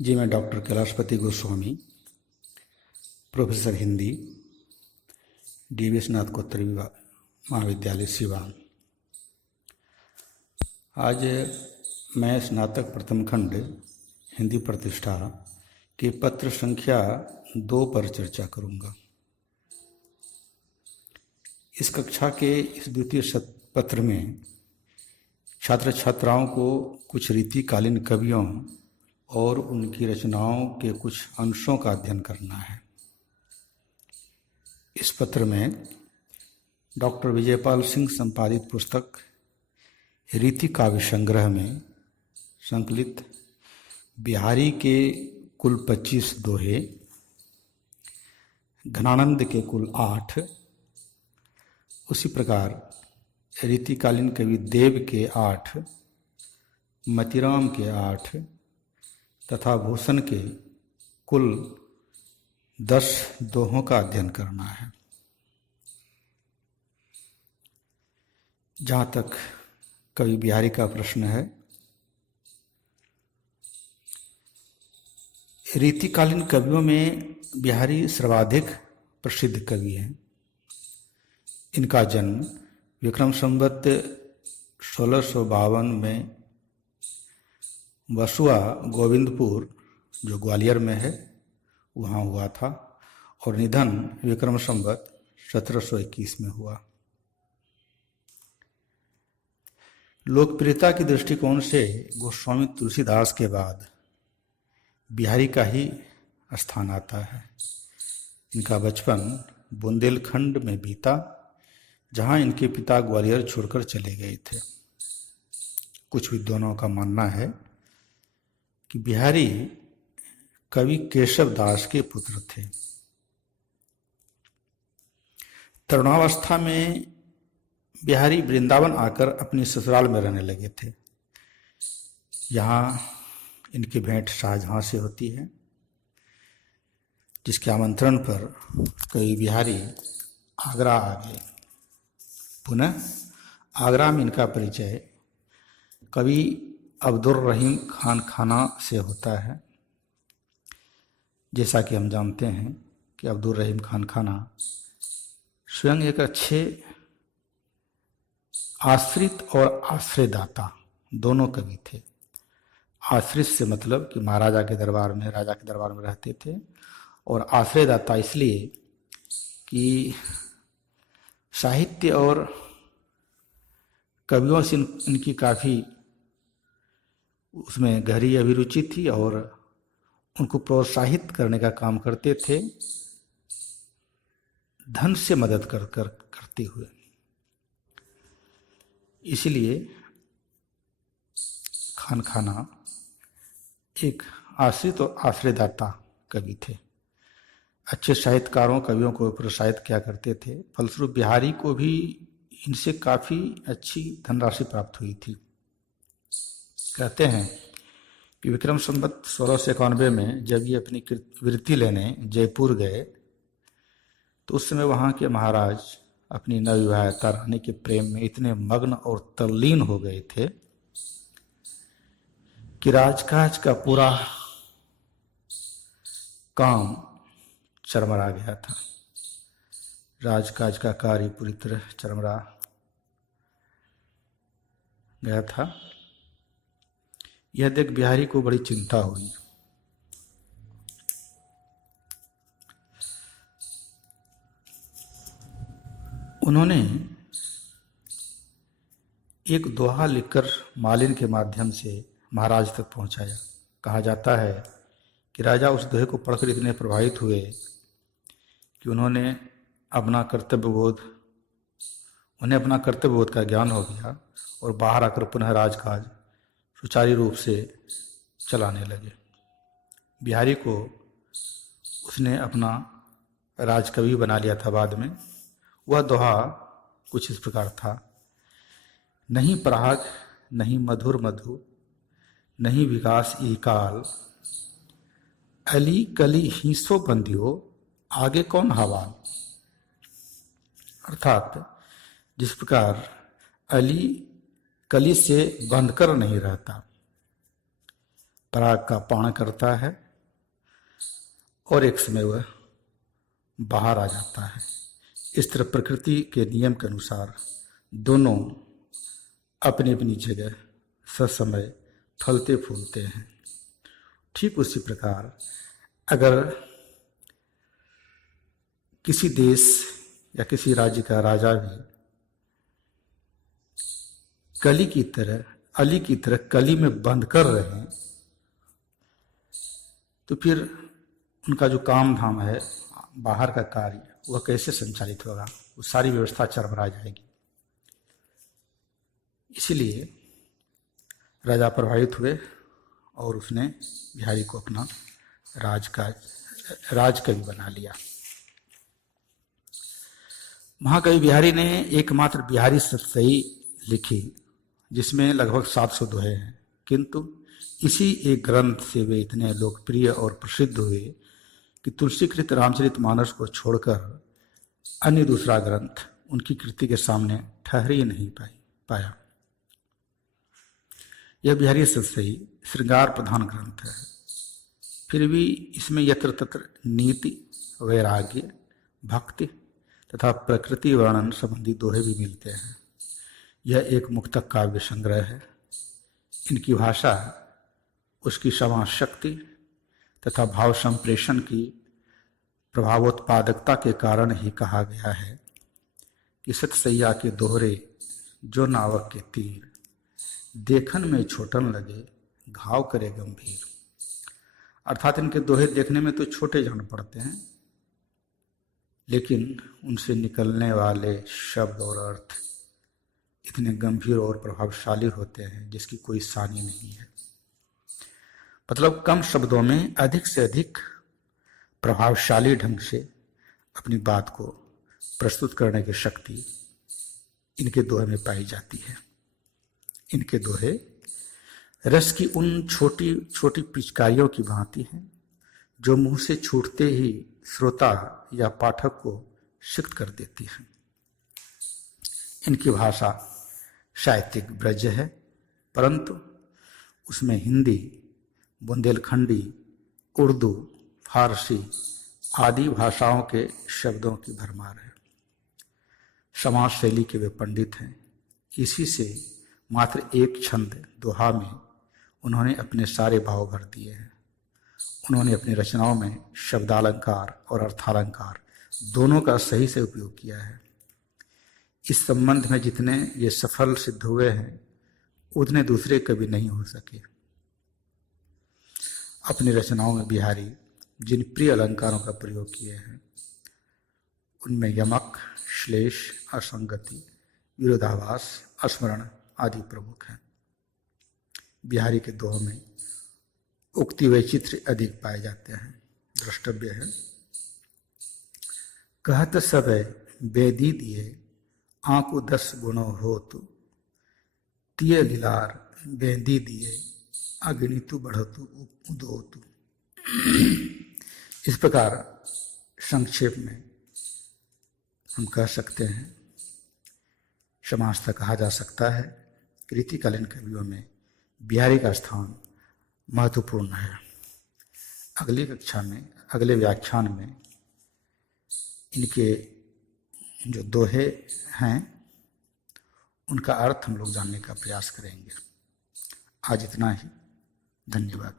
जी, मैं doctor Kailashpati Goswami, professor Hindi, DV स्नातकोत्तर महाविद्यालय सिवान। आज मैं स्नातक प्रथम खंड हिंदी प्रतिष्ठा के पत्र संख्या 2 पर चर्चा करूंगा। इस कक्षा के इस द्वितीय पत्र में छात्र छात्राओं को कुछ रीतिकालीन कवियों और उनकी रचनाओं के कुछ अंशों का अध्ययन करना है। इस पत्र में डॉक्टर विजयपाल सिंह संपादित पुस्तक रीति काव्य संग्रह में संकलित बिहारी के कुल 25 दोहे, घनानंद के कुल 8, उसी प्रकार रीतिकालीन कवि देव के 8, मतिराम के 8 तथा भूषण के कुल 10 दोहों का अध्ययन करना है। जहाँ तक कवि बिहारी का प्रश्न है, रीतिकालीन कवियों में बिहारी सर्वाधिक प्रसिद्ध कवि हैं। इनका जन्म विक्रम संवत 1652 में वसुआ गोविंदपुर, जो ग्वालियर में है, वहाँ हुआ था और निधन विक्रम संवत 1721 में हुआ। लोकप्रियता की दृष्टिकोण से गोस्वामी तुलसीदास के बाद बिहारी का ही स्थान आता है। इनका बचपन बुंदेलखंड में बीता, जहाँ इनके पिता ग्वालियर छोड़कर चले गए थे। कुछ विद्वानों का मानना है कि बिहारी कवि केशव दास के पुत्र थे। तरुणावस्था में बिहारी वृंदावन आकर अपनी ससुराल में रहने लगे थे। यहाँ इनकी भेंट शाहजहां से होती है, जिसके आमंत्रण पर कवि बिहारी आगरा आ गए। पुनः आगरा में इनका परिचय कवि अब्दुल रहीम खान खाना से होता है। जैसा कि हम जानते हैं कि अब्दुल रहीम खान खाना स्वयं एक अच्छे आश्रित और आश्रयदाता दोनों कवि थे। आश्रित से मतलब कि महाराजा के दरबार में, राजा के दरबार में रहते थे, और आश्रयदाता इसलिए कि साहित्य और कवियों से इनकी काफ़ी उसमें गहरी अभिरुचि थी और उनको प्रोत्साहित करने का काम करते थे, धन से मदद करते हुए। इसलिए खान खाना एक आश्रित और आश्रयदाता कवि थे। अच्छे साहित्यकारों, कवियों को प्रोत्साहित किया करते थे। फलस्वरूप बिहारी को भी इनसे काफ़ी अच्छी धनराशि प्राप्त हुई थी। कहते हैं कि विक्रम संवत 1691 में जब ये अपनी वृत्ति लेने जयपुर गए, तो उस समय वहाँ के महाराज अपनी नवविवाहिता रानी के प्रेम में इतने मग्न और तल्लीन हो गए थे कि राजकाज का पूरा काम चरमरा गया था। राजकाज का कार्य पूरी तरह चरमरा गया था। यह देख बिहारी को बड़ी चिंता हुई। उन्होंने एक दोहा लिखकर मालिन के माध्यम से महाराज तक पहुंचाया। कहा जाता है कि राजा उस दोहे को पढ़कर इतने प्रभावित हुए कि उन्हें अपना कर्तव्यबोध का ज्ञान हो गया और बाहर आकर पुनः राजकाज सुचारू रूप से चलाने लगे। बिहारी को उसने अपना राजकवि बना लिया था बाद में। वह दोहा कुछ इस प्रकार था: नहीं पराग नहीं मधुर मधु, नहीं विकास ई काल, अली कली हिंसो बंदियो, आगे कौन हवाल। अर्थात जिस प्रकार अली कली से बंधकर नहीं रहता, पराग का पान करता है और एक समय वह बाहर आ जाता है। इस तरह प्रकृति के नियम के अनुसार दोनों अपनी अपनी जगह ससमय फलते फूलते हैं। ठीक उसी प्रकार अगर किसी देश या किसी राज्य का राजा भी अली की तरह कली में बंद कर रहे हैं, तो फिर उनका जो काम धाम है, बाहर का कार्य, वह कैसे संचालित होगा? वो सारी व्यवस्था चरमरा जाएगी। इसीलिए राजा प्रभावित हुए और उसने बिहारी को अपना राजकवि बना लिया। महाकवि बिहारी ने एकमात्र बिहारी सतसई लिखी, जिसमें लगभग 700 दोहे हैं, किंतु इसी एक ग्रंथ से वे इतने लोकप्रिय और प्रसिद्ध हुए कि तुलसीकृत रामचरितमानस को छोड़कर अन्य दूसरा ग्रंथ उनकी कृति के सामने ठहर ही नहीं पाया। यह बिहारी सतसई श्रृंगार प्रधान ग्रंथ है, फिर भी इसमें यत्र तत्र नीति, वैराग्य, भक्ति तथा प्रकृति वर्णन संबंधी दोहे भी मिलते हैं। यह एक मुक्तक काव्य संग्रह है। इनकी भाषा उसकी समाज शक्ति तथा भाव संप्रेषण की प्रभावोत्पादकता के कारण ही कहा गया है कि सतसैया के दोहरे जो नावक के तीर, देखन में छोटन लगे घाव करे गंभीर। अर्थात इनके दोहे देखने में तो छोटे जान पड़ते हैं, लेकिन उनसे निकलने वाले शब्द और अर्थ इतने गंभीर और प्रभावशाली होते हैं जिसकी कोई सानी नहीं है। मतलब कम शब्दों में अधिक से अधिक प्रभावशाली ढंग से अपनी बात को प्रस्तुत करने की शक्ति इनके दोहे में पाई जाती है। इनके दोहे रस की उन छोटी छोटी पिचकारियों की भांति हैं जो मुंह से छूटते ही श्रोता या पाठक को सिक्त कर देती है। इनकी भाषा साहित्यिक ब्रज है, परंतु उसमें हिंदी, बुंदेलखंडी, उर्दू, फारसी आदि भाषाओं के शब्दों की भरमार है। समाज शैली के वे पंडित हैं। इसी से मात्र एक छंद दोहा में उन्होंने अपने सारे भाव भर दिए हैं। उन्होंने अपनी रचनाओं में शब्दालंकार और अर्थालंकार दोनों का सही से उपयोग किया है। इस संबंध में जितने ये सफल सिद्ध हुए हैं, उतने दूसरे कभी नहीं हो सके। अपनी रचनाओं में बिहारी जिन प्रिय अलंकारों का प्रयोग किए हैं, उनमें यमक, श्लेष, असंगति, विरोधाभास, स्मरण आदि प्रमुख हैं। बिहारी के दोहों में उक्ति वैचित्र्य अधिक पाए जाते हैं। द्रष्टव्य है, कहत सबे बेदी दिए आंकु 10 गुणों होतु, तिय लीलार बेदी दिए अग्नितु बढ़तु उदोतु। इस प्रकार संक्षेप में हम कह सकते हैं, समाजतः कहा जा सकता है, रीतिकालीन कवियों में बिहारी का स्थान महत्वपूर्ण है। अगली कक्षा में, अगले व्याख्यान में इनके जो दोहे हैं उनका अर्थ हम लोग जानने का प्रयास करेंगे। आज इतना ही। धन्यवाद।